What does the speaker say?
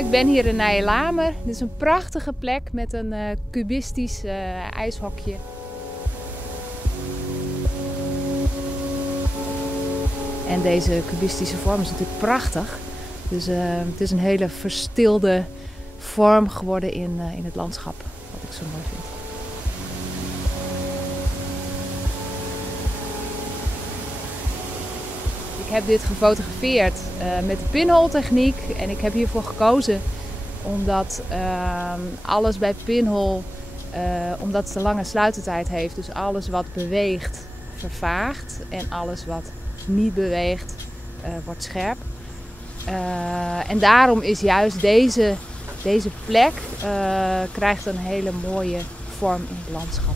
Ik ben hier in Nijelamer. Dit is een prachtige plek met een cubistisch ijshokje. En deze cubistische vorm is natuurlijk prachtig. Dus het is een hele verstilde vorm geworden in het landschap, wat ik zo mooi vind. Ik heb dit gefotografeerd met de pinhole techniek en ik heb hiervoor gekozen omdat alles bij pinhole, omdat het een lange sluitertijd heeft, dus alles wat beweegt vervaagt en alles wat niet beweegt wordt scherp. En daarom is juist deze plek krijgt een hele mooie vorm in het landschap.